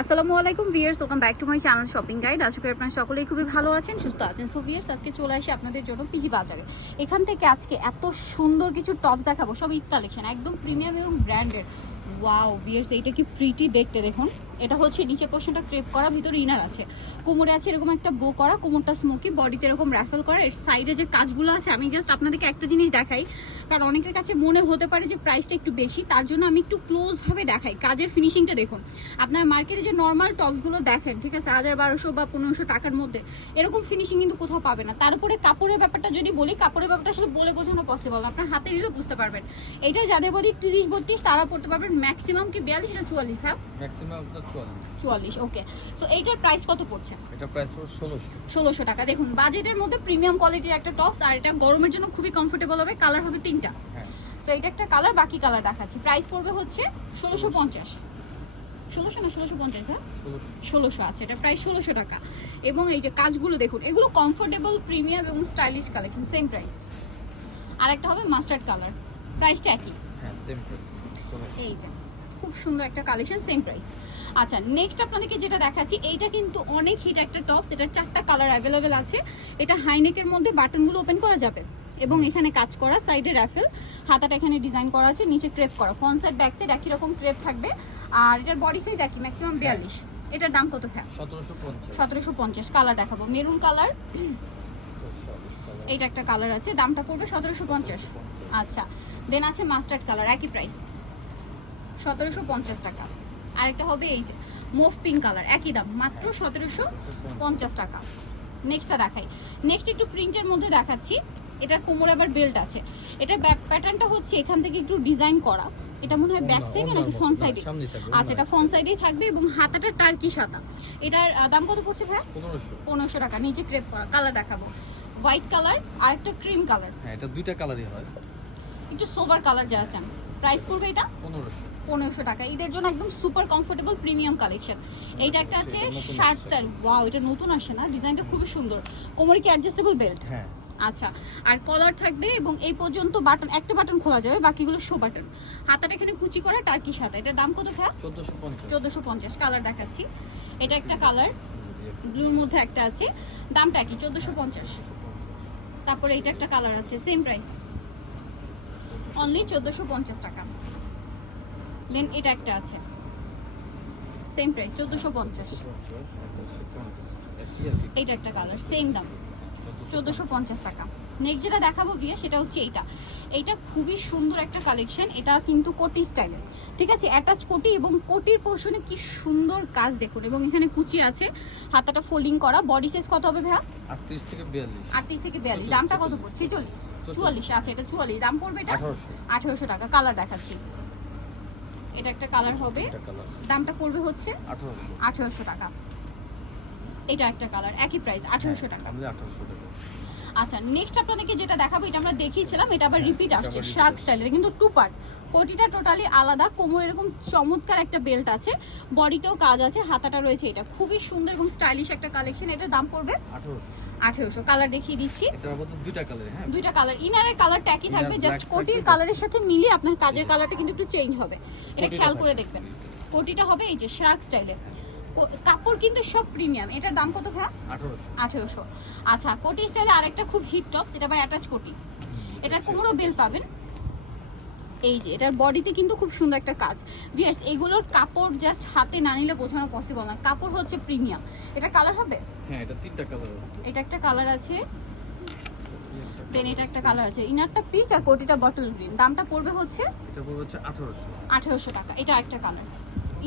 আসসালামু আলাইকুম viewers welcome back to my channel shopping guide আশা করি আপনারা সকলেই খুবই ভালো আছেন, সুস্থ আছেন। সো ভিয়ার্স আজকে চলে আসি আপনাদের জন্য পিজি বাজারে এখান থেকে আজকে এত সুন্দর কিছু টপস দেখাবো সব ঈদ কালেকশন একদম প্রিমিয়াম এবং ব্র্যান্ডেড ওয়াও ভিয়ার্স এইটা কি প্রিটি দেখতে দেখুন। এটা হচ্ছে নিচের পোর্শনটা ক্রেপ করা, ভিতরে ইনার আছে। কোমরে আছে এরকম একটা বো করা, কোমরটা স্মোকি বডিতে এরকম র্যাফেল করা। এর সাইডে যে কাজগুলো আছে, আমি জাস্ট আপনাদেরকে একটা জিনিস দেখাই। কারণ অনেকের কাছে মনে হতে পারে যে প্রাইসটা একটু বেশি, তার জন্য আমি একটু ক্লোজভাবে দেখাই। কাজের ফিনিশিংটা দেখুন। আপনার মার্কেটে যে নর্মাল টপসগুলো দেখেন, ঠিক আছে, হাজার বারোশো বা পনেরোশো টাকার মধ্যে, এরকম ফিনিশিং কিন্তু কোথাও পাবে না। তার উপরে কাপড়ের ব্যাপারটা যদি বলি, কাপড়ের ব্যাপারটা আসলে বলে বোঝানো পসিবল আপনার হাতে নিলে বুঝতে পারবেন। এটা যাদের বডি তিরিশ, বত্রিশ, তারা পড়তে পারবেন ম্যাক্সিমাম কি বিয়াল্লিশ না চুয়াল্লিশ হ্যাঁ ম্যাক্সিমাম চুয়াল্লিশ। ওকে সো এইটার প্রাইস কত পড়ছে? এটা প্রাইস পড়ছে ষোলোশো। ষোলোশো টাকা। দেখুন বাজেটের মধ্যে প্রিমিয়াম কোয়ালিটির একটা টপস আর এটা গরমের জন্য খুবই কমফোর্টেবল হবে। কালার হবে তিনটা। হ্যাঁ। সো এটা একটা কালার বাকি কালার দেখাচ্ছি। প্রাইস পড়বে হচ্ছে ষোলোশো পঞ্চাশ। ষোলোশো না ষোলোশো পঞ্চাশ ভাই? ষোলোশো। আছে। এটা প্রায় ষোলোশো টাকা। এবং এই যে কাজগুলো দেখুন এগুলো কমফোর্টেবল প্রিমিয়াম এবং স্টাইলিশ কালেকশন সেম প্রাইস আর একটা হবে মাস্টার্ড কালার প্রাইসটা একই। হ্যাঁ সেম প্রাইস এই যে। খুব সুন্দর একটা কালেকশন সেম প্রাইস আচ্ছা নেক্সট আপনাদেরকে যেটা দেখাচ্ছি এইটা কিন্তু অনেক হিট একটা টপস এটার চারটা কালার অ্যাভেলেবেল আছে। এটা হাইনেকের মধ্যে বাটনগুলো ওপেন করা যাবে এবং এখানে কাজ করা সাইডে র্যাফেল হাতাটা এখানে ডিজাইন করা আছে নিচে ক্রেপ করা। ফ্রন্ট সাইড ব্যাক সাইড একই রকম ক্রেপ থাকবে। আর এটার বডি সাইজ একই ম্যাক্সিমাম বিয়াল্লিশ। এটার দাম কত হ্যাঁ সতেরোশো পঞ্চাশ। সতেরোশো পঞ্চাশ কালার দেখাবো। মেরুন কালার এইটা একটা কালার আছে দামটা পড়বে সতেরোশো পঞ্চাশ। আচ্ছা দেন আছে মাস্টার্ড কালার একই প্রাইস সতেরোশো পঞ্চাশ টাকা। আরেকটা হবে এই যে মুভ পিঙ্ক কালার একই দাম মাত্র সতেরোশো পঞ্চাশ টাকা। নেক্সটটা দেখাই। নেক্সট একটু প্রিন্টের মধ্যে দেখাচ্ছি। এটার কোমরে আবার বেল্ট আছে। এটার প্যাটার্নটা হচ্ছে এখান থেকে একটু ডিজাইন করা। এটা মনে হয় ব্যাক সাইডে নাকি ফ্রন্ট সাইডে আচ্ছা এটা ফ্রন্ট সাইডেই থাকবে এবং হাতাটা টার্কি সাদা। এটার দাম কত পড়ছে ভাই? পনেরোশো। টাকা। নিচে ক্রেপ করা। কালার দেখাবো। হোয়াইট কালার আর একটা ক্রিম কালার হ্যাঁ এটা দুইটা কালারই হয়। একটু সোভার কালার যারা চান। প্রাইস পড়বে এটা? পনেরোশো। পনেরোশো টাকা। ঈদের জন্য একদম সুপার কমফোর্টেবল প্রিমিয়াম কালেকশন এইটা একটা আছে শার্ট। স্টাইল ওয়াও এটা নতুন আসে না। ডিজাইনটা খুবই সুন্দর। কোমরে কি অ্যাডজাস্টেবল বেল্ট হ্যাঁ। আচ্ছা আর কলার থাকবে এবং এই পর্যন্ত বাটন একটা বাটন খোলা যাবে বাকিগুলো শো বাটন হাতাটা এখানে কুচি করা টার্কি সাদা এটার দাম কত ভাই চোদ্দোশো পঞ্চাশ। কালার দেখাচ্ছি। এটা একটা কালার ব্লুর মধ্যে একটা আছে। দামটা কি চোদ্দোশো পঞ্চাশ। তারপরে এইটা একটা কালার আছে সেম প্রাইস অনলি চোদ্দোশো পঞ্চাশ টাকা। দেন এটা একটা আছে। সেম প্রাইস চোদ্দোশো পঞ্চাশ। এইটা একটা কালার সেম দাম। চোদ্দোশো পঞ্চাশ টাকা। নেক্সট যেটা দেখাবো গিয়ে সেটা হচ্ছে এইটা। এইটা খুবই সুন্দর একটা কালেকশন এটা কিন্তু কোটি স্টাইলের ঠিক আছে? অ্যাটাচ কোটি এবং কোটির পোর্শনে কি সুন্দর কাজ দেখুন। এবং এখানে কুচি আছে হাতাটা ফোল্ডিং করা। বডি সাইজ কত হবে ভাইয়া? আটত্রিশ থেকে বিয়াল্লিশ। আটত্রিশ থেকে বিয়াল্লিশ। দামটা কত পড়ছে? চল্লিশ চুয়াল্লিশ। আচ্ছা এটা চুয়াল্লিশ। দাম পড়বে এটা? আঠেরোশো। টাকা। কালার দেখাচ্ছি। এটা একটা কালার হবে। দামটা পড়বে হচ্ছে আঠারোশো। টাকা। এটা একটা কালার একই প্রাইস আঠেরোশো টাকা। আমাদের আঠারোশো টাকা। আচ্ছা নেক্সট আপনাদেরকে যেটা দেখাবো এটা আমরা দেখিয়েছিলাম এটা আবার হ্যাঁ, রিপিট আসছে শার্ক স্টাইলের কিন্তু টু পার্ট কোটিটা টোটালি আলাদা কোমর এরকম চমৎকার একটা বেল্ট আছে বডিতেও কাজ আছে হাতাটা রয়েছে এটা। খুবই সুন্দর এবং স্টাইলিশ একটা কালেকশন এটার দাম পড়বে আঠারোশো। আঠেরোশো কালার দেখিয়ে দিচ্ছি। দুইটা কালার হ্যাঁ। দুইটা কালার ইনারের কালারটা একই থাকবে জাস্ট কোটির কালারের সাথে মিলিয়ে আপনার কাজের কালারটা কিন্তু একটু চেঞ্জ হবে। এটা খেয়াল করে দেখবেন। কোটিটা হবে এই যে শার্ক স্টাইলে কাপড় কিন্তু সব প্রিমিয়াম এটার দাম কত ভাই আঠারোশো। আচ্ছা কোটি স্টাইলে আরেকটা খুব হিট টপ সেটা আবার অ্যাটাচ কোটি। এটার কোমরও বেল পাবেন। এই যে এটার বডিতে কিন্তু খুব সুন্দর একটা কাজ। ভিয়ার্স এগুলোর কাপড় জাস্ট হাতে না নিলে বোঝানো পসিবল না। কাপড় হচ্ছে প্রিমিয়াম এটা কালার হবে? হ্যাঁ এটা তিনটা কালার আছে। এটা একটা কালার আছে। দেন এটা একটা কালার আছে। ইনারটা পিচ আর কোটিটা বটল গ্রিন দামটা পড়বে হচ্ছে এটা পড়বে হচ্ছে আঠারোশো। আঠেরোশো টাকা। এটা একটা কালার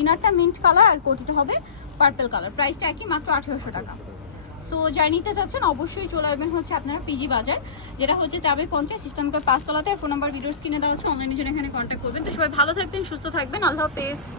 ইনারটা মিন্ট কালার আর কোটিটা হবে পার্পল কালার প্রাইসটা একই মাত্র আঠেরোশো টাকা। সো যাই নিতে চাচ্ছেন অবশ্যই চলে আসবেন হচ্ছে আপনারা পিজি বাজার, যেটা হচ্ছে চাবে পঞ্চাশ সিস্টেমকার পাঁচতলাতে, আর ফোন নাম্বার ভিডিওস কিনে দেওয়া হচ্ছে অনলাইনের জন্য এখানে কন্ট্যাক্ট করবেন। তো সবাই ভালো থাকবেন, সুস্থ থাকবেন, আল্লাহ হাফেজ।